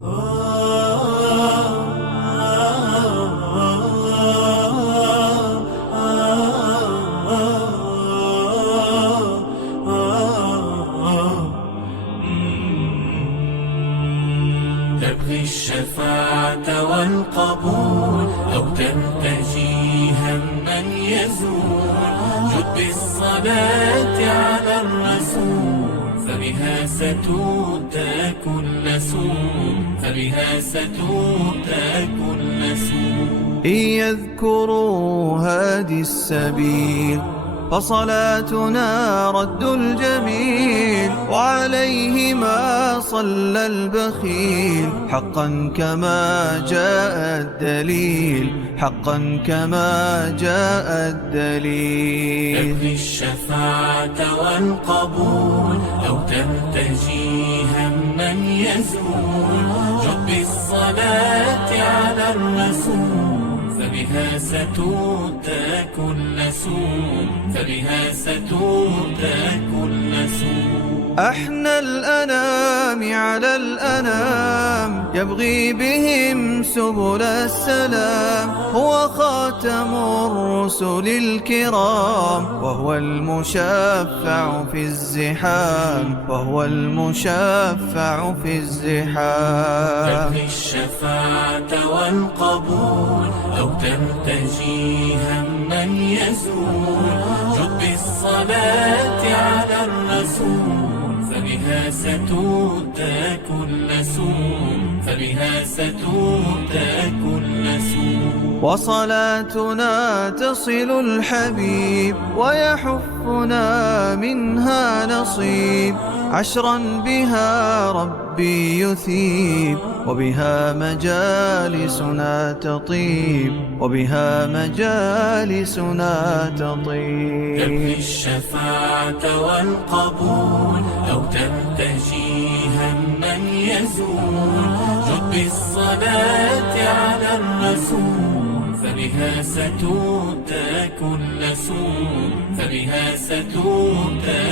تبغي الشفاعة والقبول أو ترتجي هما يزول، جد بالصلاة على الرسول فبها ستؤتى كل سوء، فبها ستؤتى كل سوء. إن يذكروا هادي السبيل فصلاتنا رد الجميل، وعليه ما صلى البخيل حقا كما جاء الدليل، حقا كما جاء الدليل. تبغي الشفاعة والقبول أو ترتجي هما يزول، جد بالصلاة على الرسول فبها ستؤتى كل سوء، فبها ستؤتى كل سوء. أحنى الأنام على الأنام يبغي بهم سبل السلام، هو خاتم الرسل الكرام وهو المشفع في الزحام، وهو المشفع في الزحام. تبغي الشفاعة والقبول أو ترتجي هما يزول، جد بالصلاة على الرسول فبها ستؤتى كل سوء، فبها ستؤتى كل سوء. وصلاتنا تصل الحبيب ويحفنا منها نصيب، عشرا بها ربي يثيب وبها مجالسنا تطيب، وبها مجالسنا تطيب. تبغي الشفاعة والقبول أو ترتجي هما يزول، جد بالصلاة على الرسول فبها ستؤتى كل سوء، فبها ستؤتى